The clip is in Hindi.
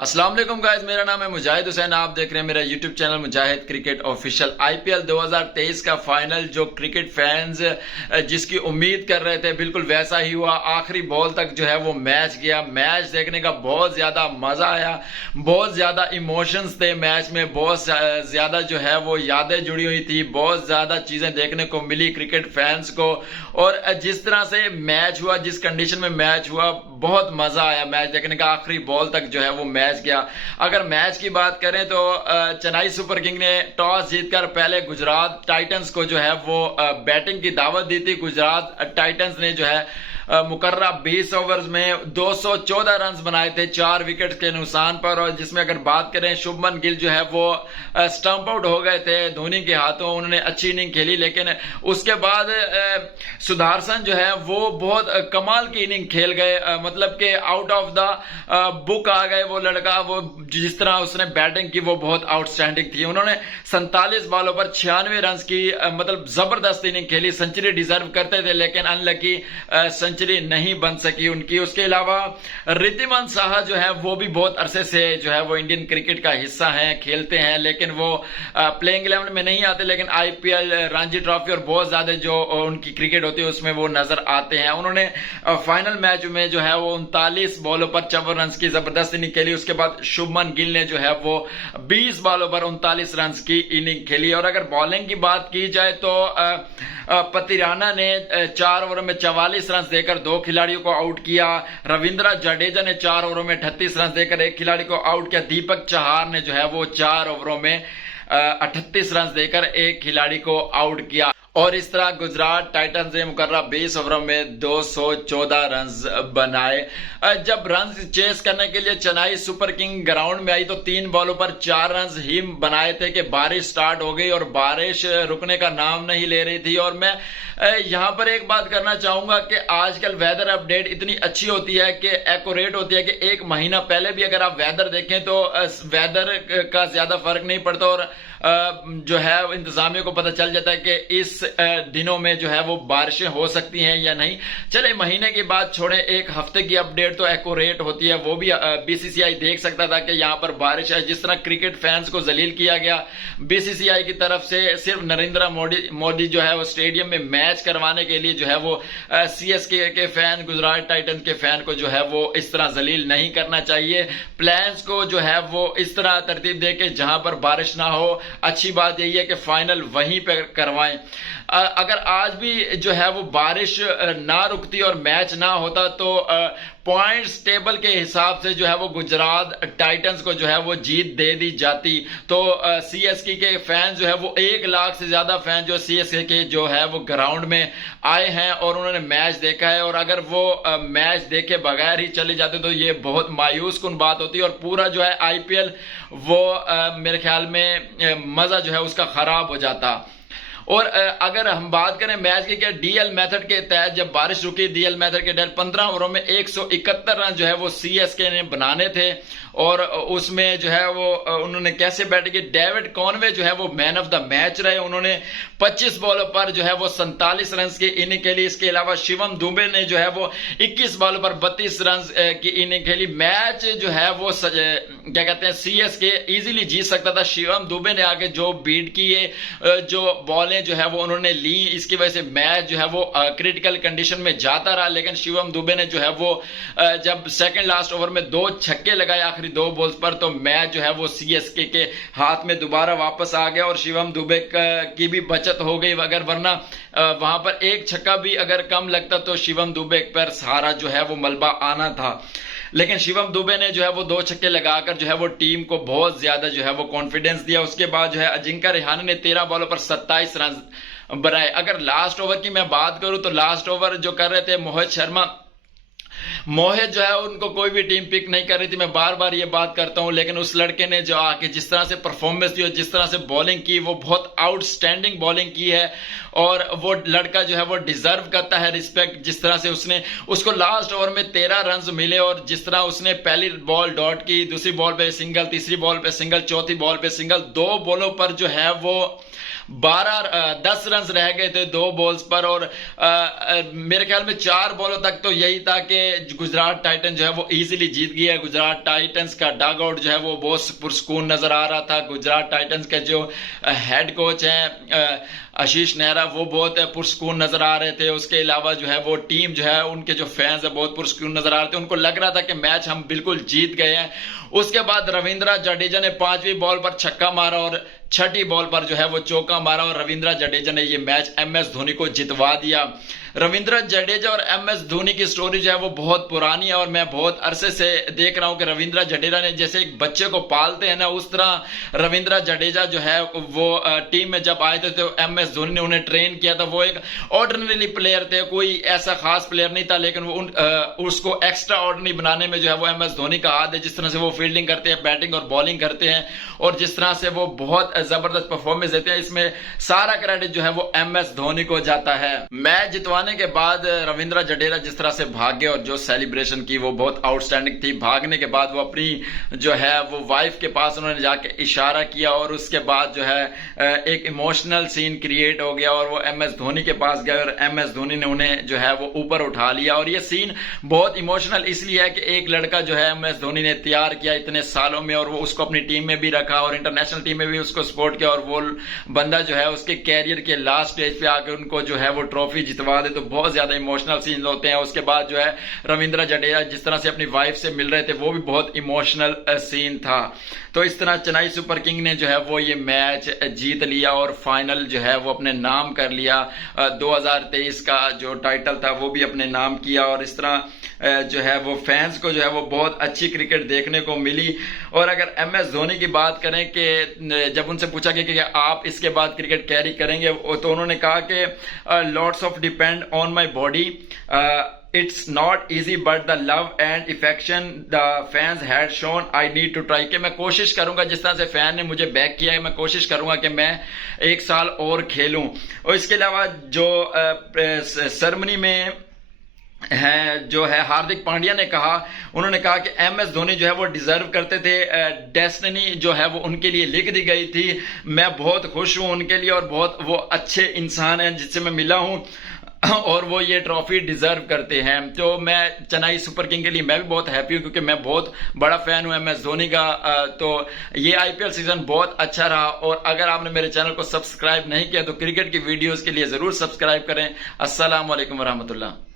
अस्सलाम वालेकुम गाइस, मेरा नाम है मुजाहिद हुसैन। आप देख रहे हैं मेरा यूट्यूब चैनल मुजाहिद क्रिकेट ऑफिशियल। आईपीएल 2023 का फाइनल जो क्रिकेट फैंस जिसकी उम्मीद कर रहे थे बिल्कुल वैसा ही हुआ। आखिरी बॉल तक जो है वो मैच गया। मैच देखने का बहुत ज्यादा मजा आया, बहुत ज्यादा इमोशंस थे मैच में, बहुत ज्यादा जो है वो यादें जुड़ी हुई थी, बहुत ज्यादा चीजें देखने को मिली क्रिकेट फैंस को। और जिस तरह से मैच हुआ, जिस कंडीशन में मैच हुआ, बहुत मजा आया मैच देखने का। आखिरी बॉल तक जो है वो मैच गया। अगर मैच की बात करें तो चेन्नई सुपर किंग ने टॉस जीतकर पहले गुजरात टाइटंस को जो है वो बैटिंग की दावत दी थी। गुजरात टाइटंस ने जो है मुकर्रा 20 ओवर्स में 214 रन बनाए थे 4 विकेट के नुकसान पर। और जिसमें अगर बात करें, शुभमन गिल जो है वो स्टंप आउट हो गए थे धोनी के हाथों। उन्होंने अच्छी इनिंग खेली, लेकिन उसके बाद सुदर्शन जो है वो बहुत कमाल की इनिंग खेल गए। मतलब कि आउट ऑफ द बुक आ गए वो लड़का। वो जिस तरह उसने बैटिंग की वो बहुत आउटस्टैंडिंग थी। उन्होंने 47 बॉलों पर 96 रन की मतलब जबरदस्त इनिंग खेली। सेंचुरी डिजर्व करते थे, लेकिन अनलकी सेंचुरी नहीं बन सकी उनकी। उसके अलावा रिद्धिमान साहा जो है वो भी बहुत अरसे से जो है वो इंडियन क्रिकेट का हिस्सा हैं, खेलते हैं, लेकिन वो प्लेइंग 11 में नहीं आते। लेकिन आईपीएल, रणजी ट्रॉफी और बहुत ज्यादा जो उनकी क्रिकेट होती है उसमें वो नजर आते हैं। उन्होंने फाइनल मैच में जो है वो 39 बॉलों पर 54 रन की जबरदस्त इनिंग खेली। उसके बाद शुभमन गिल ने जो है वो 20 बॉलों पर 39 रन की इनिंग खेली। और अगर बॉलिंग की बात की जाए तो पतिराना ने 4 ओवर में 44 रन देकर 2 खिलाड़ियों को आउट किया। रविंद्र जडेजा ने 4 ओवरों में 38 रन देकर 1 खिलाड़ी को आउट किया। दीपक चहार ने जो है वो 4 ओवरों में 38 रन देकर 1 खिलाड़ी को आउट किया। और इस तरह गुजरात टाइटंस ने मुकर्रा 20 ओवरों में 214 रन बनाए। जब रन चेस करने के लिए चेन्नई सुपर किंग ग्राउंड में आई तो 3 बॉलों पर 4 रन ही बनाए थे कि बारिश स्टार्ट हो गई और बारिश रुकने का नाम नहीं ले रही थी। और मैं यहां पर एक बात करना चाहूंगा कि आजकल वेदर अपडेट इतनी अच्छी होती है कि एक्यूरेट होती है कि 1 महीना पहले भी अगर आप वेदर देखें तो वेदर का ज्यादा फर्क नहीं पड़ता। और जो है इंतजामिया को पता चल जाता है कि इस दिनों में जो है वो बारिशें हो सकती हैं या नहीं। चले महीने की बात छोड़े, 1 हफ्ते की अपडेट तो एक्यूरेट होती है, वो भी बीसीसीआई देख सकता था कि यहां पर बारिश है। जिस तरह क्रिकेट फैंस को जलील किया गया बीसीसीआई की तरफ से, सिर्फ नरेंद्र मोदी जो है वो स्टेडियम में मैच करवाने के लिए जो है वो सीएसके के फैन, गुजरात टाइटंस के फैन को जो है वो इस तरह जलील नहीं करना चाहिए। प्लान्स को जो है वो इस तरह तरतीब दे के जहां पर बारिश ना हो। अच्छी बात यही है कि फाइनल वहीं पर करवाएं। अगर आज भी जो है वो बारिश ना रुकती और मैच ना होता तो पॉइंट्स टेबल के हिसाब से जो है वो गुजरात टाइटंस को जो है वो जीत दे दी जाती। तो सीएसके के फैन जो है वो 1 लाख से ज्यादा फैन जो सीएसके के जो है वो ग्राउंड में आए हैं और उन्होंने मैच देखा है। और अगर वो मैच देखे बगैर ही चले जाते तो ये बहुत मायूस कुन बात होती और पूरा जो है आईपीएल वो मेरे ख्याल में मजा जो है उसका खराब हो जाता। और अगर हम बात करें मैच की, क्या डीएल मेथड के तहत जब बारिश रुकी, डीएल मेथड के तहत 15 ओवरों में 171 रन जो है वो सीएसके ने बनाने थे। और उसमें जो है वो उन्होंने कैसे बैटिंग की, डेविड कॉनवे जो है वो मैन ऑफ द मैच रहे। उन्होंने 25 बॉलों पर जो है वो 47 रन की इनिंग खेली। इसके अलावा शिवम दुबे ने जो है वो 21 बॉलों पर 32 रन की इनिंग खेली। मैच जो है वो क्या कहते हैं सीएसके इजीली जीत सकता था। शिवम दुबे ने आगे जो बीट किए, जो बॉलें जो है वो उन्होंने ली, इसकी वजह से मैच जो है वो क्रिटिकल कंडीशन में जाता रहा। लेकिन शिवम दुबे ने जो है वो जब सेकंड लास्ट ओवर में 2 छक्के लगाए आखिरी 2 बॉल्स पर, तो मैच जो है वो सीएसके के हाथ में दोबारा वापस आ गया और शिवम दुबे की भी बचत हो गई। अगर वरना वहां पर 1 छक्का भी अगर कम लगता तो शिवम दुबे पर सारा जो है वो मलबा आना था। लेकिन शिवम दुबे ने जो है वो 2 छक्के लगाकर जो है वो टीम को बहुत ज्यादा जो है वो कॉन्फिडेंस दिया। उसके बाद जो है अजिंक्य रहाणे ने 13 बॉलों पर 27 रन बनाए। अगर लास्ट ओवर की मैं बात करूं तो लास्ट ओवर जो कर रहे थे मोहित शर्मा, मोहित जो है उनको कोई भी टीम पिक नहीं कर रही थी। मैं बार बार ये बात करता हूं, लेकिन उस लड़के ने जो आके जिस तरह से परफॉर्मेंस दी और जिस तरह से बॉलिंग की, वो बहुत आउटस्टैंडिंग बॉलिंग की है। और वो लड़का जो है वो डिजर्व करता है रिस्पेक्ट। जिस तरह से उसको लास्ट ओवर में 13 रन मिले और जिस तरह उसने पहली बॉल डॉट की, दूसरी बॉल पे सिंगल, तीसरी बॉल पे सिंगल, चौथी बॉल पे सिंगल, 2 बॉलों पर जो है वो 10 रन रह गए थे 2 बॉल्स पर, और मेरे ख्याल में 4 बॉलों तक तो यही था कि गुजरात टाइटन जो है वो इजीली जीत गया है। गुजरात टाइटंस का डग आउट जो है वो बहुत पुरस्कून नजर आ रहा था। गुजरात टाइटंस के जो हेड कोच हैं आशीष नेहरा, वो बहुत पुरस्कून नजर आ रहे थे। उसके अलावा जो है वो टीम जो है, उनके जो फैंस है बहुत पुरस्कून नजर आ रहे थे। उनको लग रहा था कि मैच हम बिल्कुल जीत गए हैं। उसके बाद रविंद्र जडेजा ने 5वीं बॉल पर छक्का मारा और 6ठी बॉल पर जो है वो चौका मारा, और रविंद्र जडेजा ने ये मैच MS धोनी को जितवा दिया। रविंद्र जडेजा और MS धोनी की स्टोरी जो है वो बहुत पुरानी है, और मैं बहुत अरसे से देख रहा हूं कि रविंद्र जडेजा ने जैसे एक बच्चे को पालते हैं ना, उस तरह रविंद्र जडेजा जो है वो टीम में जब आए थे तो MS धोनी ने उन्हें ट्रेन किया था। वो एक ऑर्डिनरी प्लेयर थे, कोई ऐसा खास प्लेयर नहीं था, लेकिन वो उसको एक्स्ट्रा ऑर्डिनरी बनाने में जो है वो MS धोनी का हाथ है। जिस तरह से वो फील्डिंग करते हैं, बैटिंग और बॉलिंग करते हैं, और जिस तरह से वो बहुत जबरदस्त परफॉर्मेंस देते हैं, इसमें सारा क्रेडिट जो है वो MS धोनी को जाता है। मैच जितवाने के बाद रविंद्र जडेजा जिस तरह से भागे और जो सेलिब्रेशन की वो बहुत आउटस्टैंडिंग थी। भागने के बाद वो अपनी जो है वो वाइफ के पास उन्होंने जाके इशारा किया, और उसके बाद जो है एक इमोशनल सीन क्रिएट हो गया, और वो MS धोनी के पास गए और MS धोनी ने उन्हें जो है वो ऊपर उठा लिया। और ये सीन बहुत इमोशनल इसलिए है कि एक लड़का जो है MS धोनी ने तैयार किया इतने सालों में, और वो उसको अपनी टीम में भी रखा और इंटरनेशनल टीम में भी उसको सपोर्ट किया, और वो बंदा जो है उसके कैरियर के लास्ट स्टेज पे आकर उनको जो है वो ट्रॉफी जितवा दे, तो बहुत ज्यादा इमोशनल सीन होते हैं। उसके बाद जो है रविंद्र जडेजा जिस तरह से अपनी वाइफ से मिल रहे थे, वो भी बहुत इमोशनल सीन था। तो इस तरह चेन्नई सुपर किंग ने जो है वो ये मैच जीत लिया और फाइनल जो है वो अपने नाम कर लिया। 2023 का जो टाइटल था वो भी अपने नाम किया, और इस तरह जो है वो फैंस को जो है वो बहुत अच्छी क्रिकेट देखने को मिली। और अगर MS धोनी की बात करें कि जब उनसे पूछा गया कि आप इसके बाद क्रिकेट कैरी करेंगे, तो उन्होंने कहा कि lots of depend on my body, it's not easy but the love and affection the fans had shown I need to try, कि मैं कोशिश करूंगा जिस तरह से फैन ने मुझे बैक किया है, मैं कोशिश करूंगा कि मैं 1 साल और खेलूं। और इसके अलावा जो सेरेमनी में है जो है हार्दिक पांड्या ने कहा, उन्होंने कहा कि MS धोनी जो है वो डिजर्व करते थे, डेस्टिनी जो है वो उनके लिए लिख दी गई थी। मैं बहुत खुश हूं उनके लिए, और बहुत वो अच्छे इंसान हैं जिससे मैं मिला हूं, और वो ये ट्रॉफी डिजर्व करते हैं। तो मैं चेन्नई सुपर किंग के लिए मैं भी बहुत हैप्पी हूं, क्योंकि मैं बहुत बड़ा फैन हूं MS धोनी का। तो ये IPL सीजन बहुत अच्छा रहा, और अगर आपने मेरे चैनल को सब्सक्राइब नहीं किया तो क्रिकेट की वीडियोस के लिए जरूर सब्सक्राइब करें। अस्सलाम वालेकुम वरहमतुल्लाह।